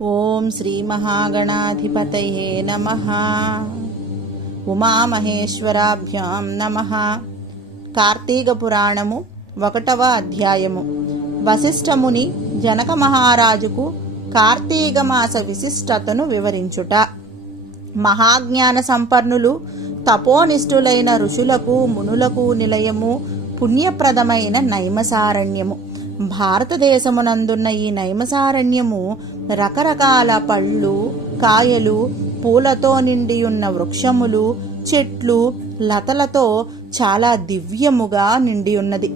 ఓం శ్రీ మహాగణాధిపతయే నమః. ఉమామహేశ్వరాభ్యాం నమః. కార్తీక పురాణము 1వ అధ్యాయము. వశిష్ఠముని జనక మహారాజుకు కార్తీక మాస విశిష్టతను వివరించుట. మహాజ్ఞాన సంపన్నులు తపోనిష్ఠులైన ఋషులకు మునులకు నిలయము పుణ్యప్రదమైన నైమసారణ్యము. భారతదేశమునందున్న ఈ నైమసారణ్యము రకరకాల పళ్ళు, కాయలు, పూలతో నిండియున్న వృక్షములు, చెట్లు, లతలతో చాలా దివ్యముగా నిండియున్నది.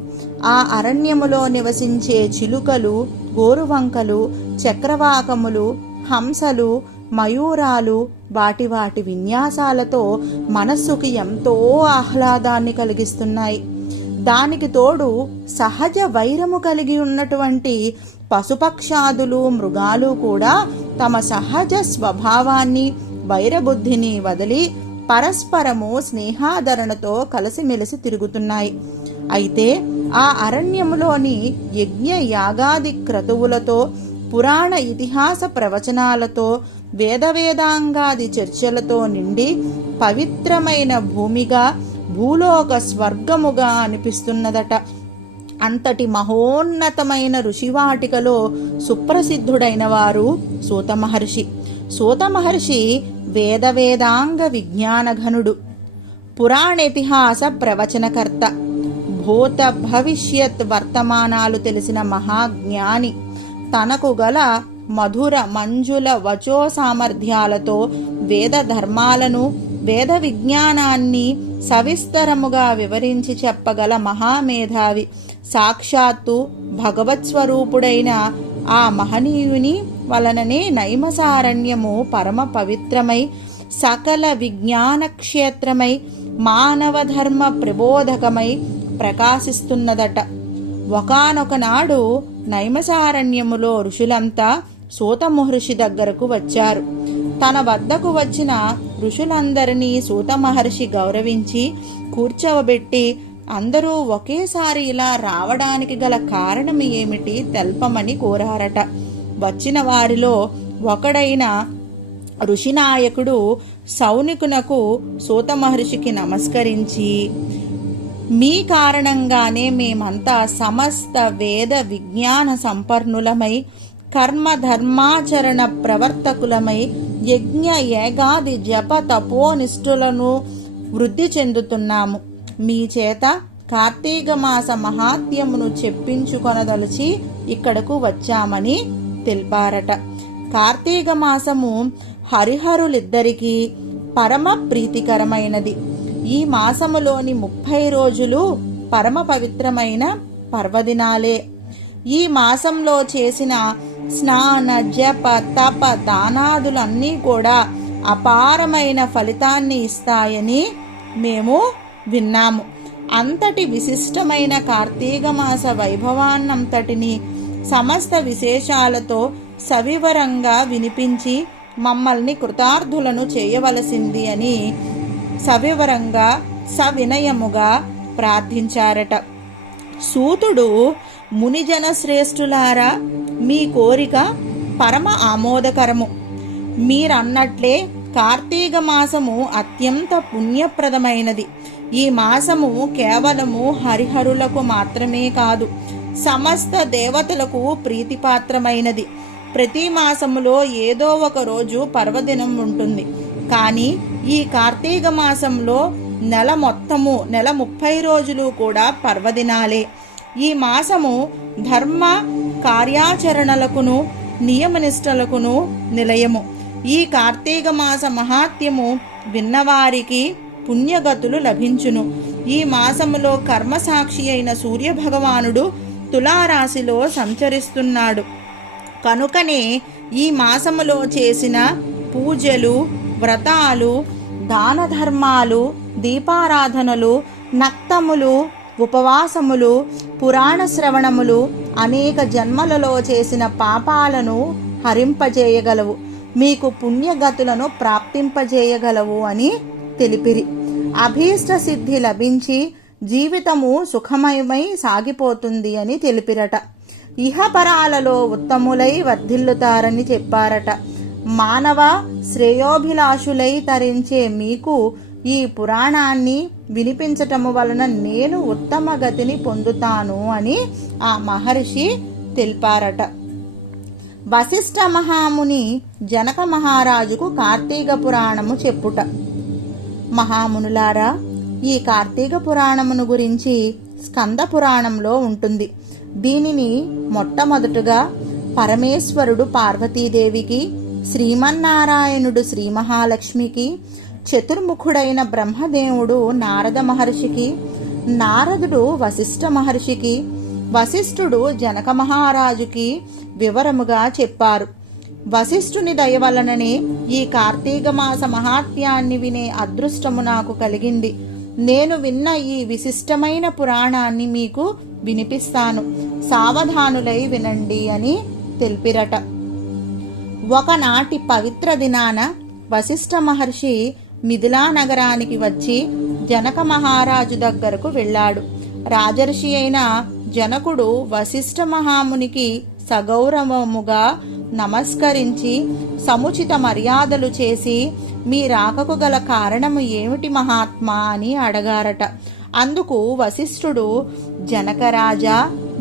ఆ అరణ్యములో నివసించే చిలుకలు, గోరువంకలు, చక్రవాకములు, హంసలు, మయూరాలు వాటి వాటి విన్యాసాలతో మనస్సుకి ఎంతో ఆహ్లాదాన్ని కలిగిస్తున్నాయి. దానికి తోడు సహజ వైరము కలిగి ఉన్నటువంటి పశుపక్షాదులు, మృగాలు కూడా తమ సహజ స్వభావాన్ని, వైరబుద్ధిని వదిలి పరస్పరము స్నేహాదరణతో కలిసిమెలిసి తిరుగుతున్నాయి. అయితే ఆ అరణ్యములోని యజ్ఞ యాగాది క్రతువులతో, పురాణ ఇతిహాస ప్రవచనాలతో, వేదవేదాంగాది చర్చలతో నిండి పవిత్రమైన భూమిగా, భూలోక స్వర్గముగా అనిపిస్తున్నదట. అంతటి మహోన్నతమైన ఋషివాటికలో సుప్రసిద్ధుడైన వారు సూత మహర్షి. సూత మహర్షి వేదవేదాంగ విజ్ఞానఘనుడు, పురాణేతిహాస ప్రవచనకర్త, భూత భవిష్యత్ వర్తమానాలు తెలిసిన మహాజ్ఞాని. తనకు గల మధుర మంజుల వచో సామర్థ్యాలతో వేద ధర్మాలను, వేద విజ్ఞానాన్ని సవిస్తరముగా వివరించి చెప్పగల మహామేధావి. సాక్షాత్తు భగవత్ స్వరూపుడైన ఆ మహనీయుని వలననే నైమసారణ్యము పరమ పవిత్రమై, సకల విజ్ఞాన క్షేత్రమై, మానవ ధర్మ ప్రబోధకమై ప్రకాశిస్తున్నదట. ఒకానొక నాడు నైమసారణ్యములో ఋషులంతా సూత మహర్షి దగ్గరకు వచ్చారు. తన వద్దకు వచ్చిన ఋషులందరినీ సూత మహర్షి గౌరవించి కూర్చోబెట్టి, అందరూ ఒకేసారి ఇలా రావడానికి గల కారణం ఏమిటి తెల్పమని కోరారట. వచ్చిన వారిలో ఒకడైన ఋషినాయకుడు సౌనికునకు సూత మహర్షికి నమస్కరించి, మీ కారణంగానే మేమంతా సమస్త వేద విజ్ఞాన సంపన్నులమై, కర్మ ధర్మాచరణ ప్రవర్తకులమై, యజ్ఞ యాగాది జప తపోనిష్ఠులను వృద్ధి చెందుతున్నాము. మీ చేత కార్తీక మాస మహాత్మ్యమును చెప్పించుకొనదలిచి ఇక్కడకు వచ్చామని తెలిపారట. కార్తీక మాసము హరిహరులిద్దరికీ పరమ ప్రీతికరమైనది. ఈ మాసములోని 30 రోజులు పరమ పవిత్రమైన పర్వదినాలే. ఈ మాసంలో చేసిన స్నాన, జప, తప, దానాదులన్నీ కూడా అపారమైన ఫలితాన్ని ఇస్తాయని మేము విన్నాము. అంతటి విశిష్టమైన కార్తీక మాస వైభవాన్నంతటిని సమస్త విశేషాలతో సవివరంగా వినిపించి మమ్మల్ని కృతార్థులను చేయవలసింది అని సవివరంగా సవినయముగా ప్రార్థించారట. సూతుడు, మునిజన శ్రేష్ఠులారా, మీ కోరిక పరమ ఆమోదకరము. మీరన్నట్లే కార్తీక మాసము అత్యంత పుణ్యప్రదమైనది. ఈ మాసము కేవలము హరిహరులకు మాత్రమే కాదు, సమస్త దేవతలకు ప్రీతిపాత్రమైనది. ప్రతి మాసములో ఏదో ఒక రోజు పర్వదినం ఉంటుంది. కానీ ఈ కార్తీక మాసంలో నెల 30 రోజులు కూడా పర్వదినాలే. ఈ మాసము ధర్మ కార్యాచరణలకును నియమనిష్టలకును నిలయము. ఈ కార్తీక మాస మహాత్మ్యము విన్నవారికి పుణ్యగతులు లభించును. ఈ మాసములో కర్మసాక్షి అయిన సూర్యభగవానుడు తులారాశిలో సంచరిస్తున్నాడు. కనుకనే ఈ మాసములో చేసిన పూజలు, వ్రతాలు, దాన ధర్మాలు, దీపారాధనలు, నక్తములు, ఉపవాసములు, పురాణ శ్రవణములు అనేక జన్మలలో చేసిన పాపాలను హరింపజేయగలవు, మీకు పుణ్యగతులను ప్రాప్తింపజేయగలవు అని తెలిపిరి. అభీష్ట సిద్ధి లభించి జీవితము సుఖమయమై సాగిపోతుంది అని తెలిపిరట. ఇహపరాలలో ఉత్తములై వర్ధిల్లుతారని చెప్పారట. మానవ శ్రేయోభిలాషులై తరించే మీకు ఈ పురాణాన్ని వినిపించటము వలన నేను ఉత్తమ గతిని పొందుతాను అని ఆ మహర్షి తెలిపారట. వశిష్ఠ మహాముని జనక మహారాజుకు కార్తీక పురాణము చెప్పుట. మహామునులారా, ఈ కార్తీక పురాణమును గురించి స్కంద పురాణంలో ఉంటుంది. దీనిని మొట్టమొదటగా పరమేశ్వరుడు పార్వతీదేవికి, శ్రీమన్నారాయణుడు శ్రీ మహాలక్ష్మికి, చతుర్ముఖుడైన బ్రహ్మదేవుడు నారద మహర్షికి, నారదుడు వశిష్ఠ మహర్షికి, వశిష్ఠుడు జనక మహారాజుకి వివరముగా చెప్పారు. వశిష్ఠుని దయ వలననే ఈ కార్తీక మాస మహాత్మ్యాన్ని వినే అదృష్టము నాకు కలిగింది. నేను విన్న ఈ విశిష్టమైన పురాణాన్ని మీకు వినిపిస్తాను, సావధానులై వినండి అని తెలిపిరట. ఒకనాటి పవిత్ర దినాన వశిష్ఠ మహర్షి మిథిలా నగరానికి వచ్చి జనక మహారాజు దగ్గరకు వెళ్ళాడు. రాజర్షి అయిన జనకుడు వశిష్ఠ మహామునికి సగౌరవముగా నమస్కరించి సముచిత మర్యాదలు చేసి, మీ రాకకు గల కారణము ఏమిటి మహాత్మా అని అడగారట. అందుకు వశిష్ఠుడు, జనకరాజా,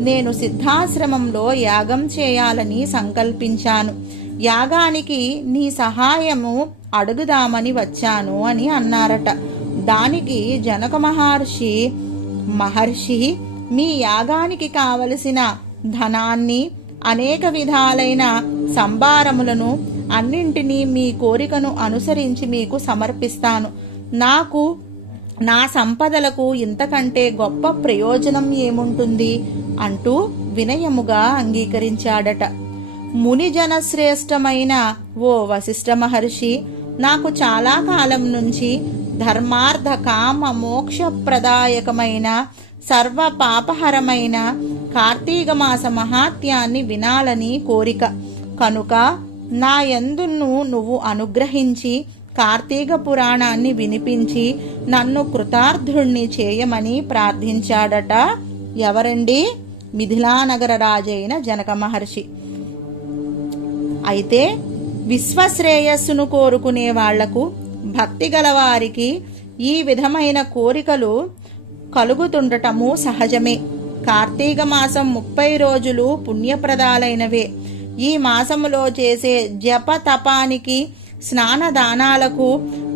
నేను సిద్ధాశ్రమంలో యాగం చేయాలని సంకల్పించాను. యాగానికి నీ సహాయము అడుగుదామని వచ్చాను అని అన్నారట. దానికి జనక మహర్షి మీ యాగానికి కావలసిన ధనాన్ని, అనేక విధాలైన సంభారములను అన్నింటినీ మీ కోరికను అనుసరించి మీకు సమర్పిస్తాను. నాకు నా సంపదలకు ఇంతకంటే గొప్ప ప్రయోజనం ఏముంటుంది అంటూ వినయముగా అంగీకరించాడట. మునిజన శ్రేష్టమైన ఓ వశిష్ఠ మహర్షి, నాకు చాలా కాలం నుంచి ధర్మార్థ కామ మోక్షప్రదాయకమైన సర్వ పాపహరమైన కార్తీక మాస మహాత్యాన్ని వినాలని కోరిక. కనుక నా యందును నువ్వు అనుగ్రహించి కార్తీక పురాణాన్ని వినిపించి నన్ను కృతార్థుణ్ణి చేయమని ప్రార్థించాడట. ఎవరండి? మిథిలానగర రాజైన జనక మహర్షి. అయితే విశ్వశ్రేయస్సును కోరుకునే వాళ్లకు, భక్తి గలవారికి ఈ విధమైన కోరికలు కలుగుతుండటము సహజమే. కార్తీక మాసం 30 రోజులు పుణ్యప్రదాలైనవే. ఈ మాసములో చేసే జప తపానికి, స్నానదానాలకు,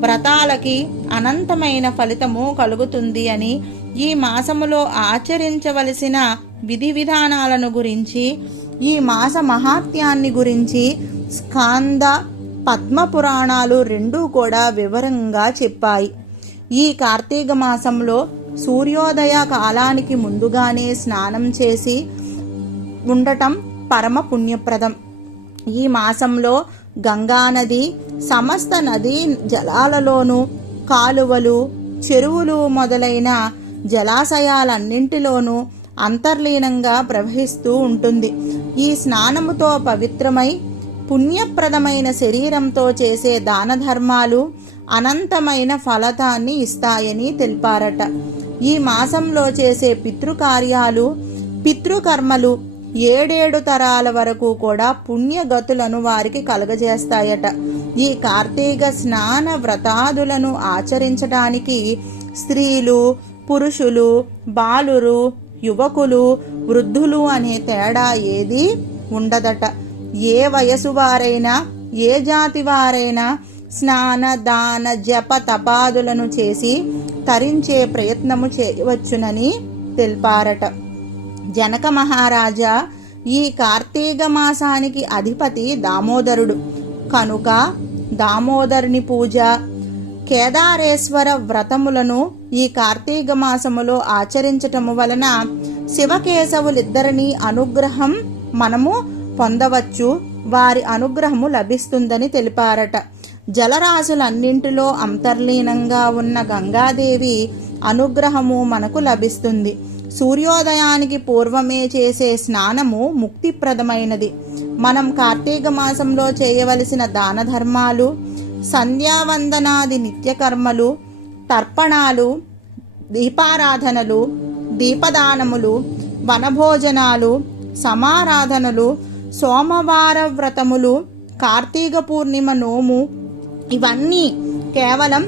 వ్రతాలకి అనంతమైన ఫలితము కలుగుతుంది అని, ఈ మాసములో ఆచరించవలసిన విధి విధానాలను గురించి, ఈ మాస మహాత్యాన్ని గురించి స్కంద, పద్మ పురాణాలు రెండూ కూడా వివరంగా చెప్పాయి. ఈ కార్తీక మాసంలో సూర్యోదయ కాలానికి ముందుగానే స్నానం చేసి ఉండటం పరమ పుణ్యప్రదం. ఈ మాసంలో గంగానది, సమస్త నదీ జలాలలోనూ, కాలువలు, చెరువులు మొదలైన జలాశయాలన్నింటిలోనూ అంతర్లీనంగా ప్రవహిస్తూ ఉంటుంది. ఈ స్నానముతో పవిత్రమై పుణ్యప్రదమైన శరీరంతో చేసే దాన ధర్మాలు అనంతమైన ఫలితాన్ని ఇస్తాయని తెలిపారట. ఈ మాసంలో చేసే పితృకార్యాలు, పితృకర్మలు 7 తరాల వరకు కూడా పుణ్యగతులను వారికి కలుగజేస్తాయట. ఈ కార్తీక స్నాన వ్రతాదులను ఆచరించడానికి స్త్రీలు, పురుషులు, బాలురు, యువకులు, వృద్ధులు అనే తేడా ఏదీ ఉండదట. ఏ వయసు వారైనా, ఏ జాతి వారైనా స్నాన, దాన, జప తపాదులను చేసి తరించే ప్రయత్నము చేయవచ్చునని తెలిపారట. జనక మహారాజా, ఈ కార్తీక మాసానికి అధిపతి దామోదరుడు కనుక దామోదరుని పూజ, కేదారేశ్వర వ్రతములను ఈ కార్తీక మాసములో ఆచరించటము వలన శివకేశవులిద్దరిని అనుగ్రహం మనము పొందవచ్చు, వారి అనుగ్రహము లభిస్తుందని తెలిపారట. జలరాశులన్నింటిలో అంతర్లీనంగా ఉన్న గంగాదేవి అనుగ్రహము మనకు లభిస్తుంది. సూర్యోదయానికి పూర్వమే చేసే స్నానము ముక్తిప్రదమైనది. మనం కార్తీక మాసంలో చేయవలసిన దాన ధర్మాలు, సంధ్యావందనాది నిత్యకర్మలు, తర్పణాలు, దీపారాధనలు, దీపదానములు, వనభోజనాలు, సమారాధనలు, సోమవార వ్రతములు, కార్తీక పూర్ణిమ నోము ఇవన్నీ కేవలం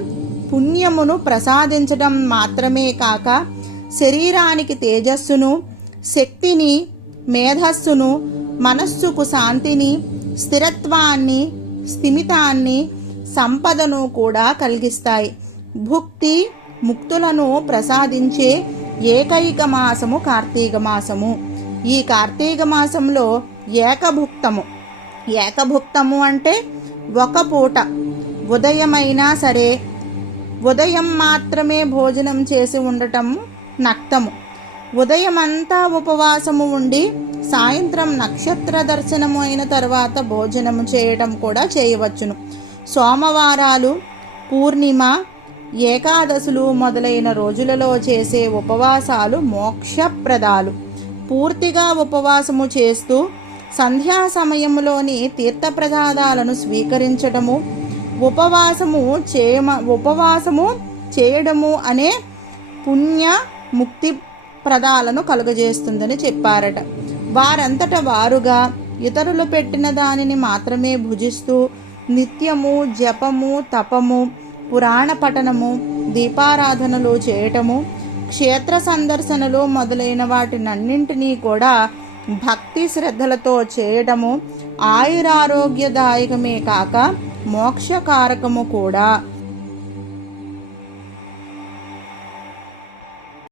పుణ్యమును ప్రసాదించడం మాత్రమే కాక శరీరానికి తేజస్సును, శక్తిని, మేధస్సును, మనస్సుకు శాంతిని, స్థిరత్వాన్ని, స్థిమితాన్ని, సంపదను కూడా కలిగిస్తాయి. భుక్తి ముక్తులను ప్రసాదించే ఏకైక మాసము కార్తీక మాసము. ఈ కార్తీక మాసంలో ఏకభుక్తము అంటే ఒక పూట ఉదయమైనా సరే ఉదయం మాత్రమే భోజనం చేసి ఉండటం నక్తము. ఉదయమంతా ఉపవాసము ఉండి సాయంత్రం నక్షత్ర దర్శనము అయిన తర్వాత భోజనము చేయడం కూడా చేయవచ్చును. సోమవారాలు, పూర్ణిమ, ఏకాదశులు మొదలైన రోజులలో చేసే ఉపవాసాలు మోక్షప్రదాలు. పూర్తిగా ఉపవాసము చేస్తూ సంధ్యా సమయంలోని తీర్థప్రసాదాలను స్వీకరించడము, ఉపవాసము చేయడము అనే పుణ్య ముక్తి ప్రదాలను కలుగజేస్తుందని చెప్పారట. వారంతట వారుగా ఇతరులు పెట్టిన దానిని మాత్రమే భుజిస్తూ నిత్యము జపము, తపము, పురాణ పఠనము, దీపారాధనలు చేయటము, క్షేత్ర సందర్శనలు మొదలైన వాటినన్నింటినీ కూడా భక్తి శ్రద్ధలతో చేయటము ఆయురారోగ్యదాయకమే కాక మోక్షకారకము కూడా.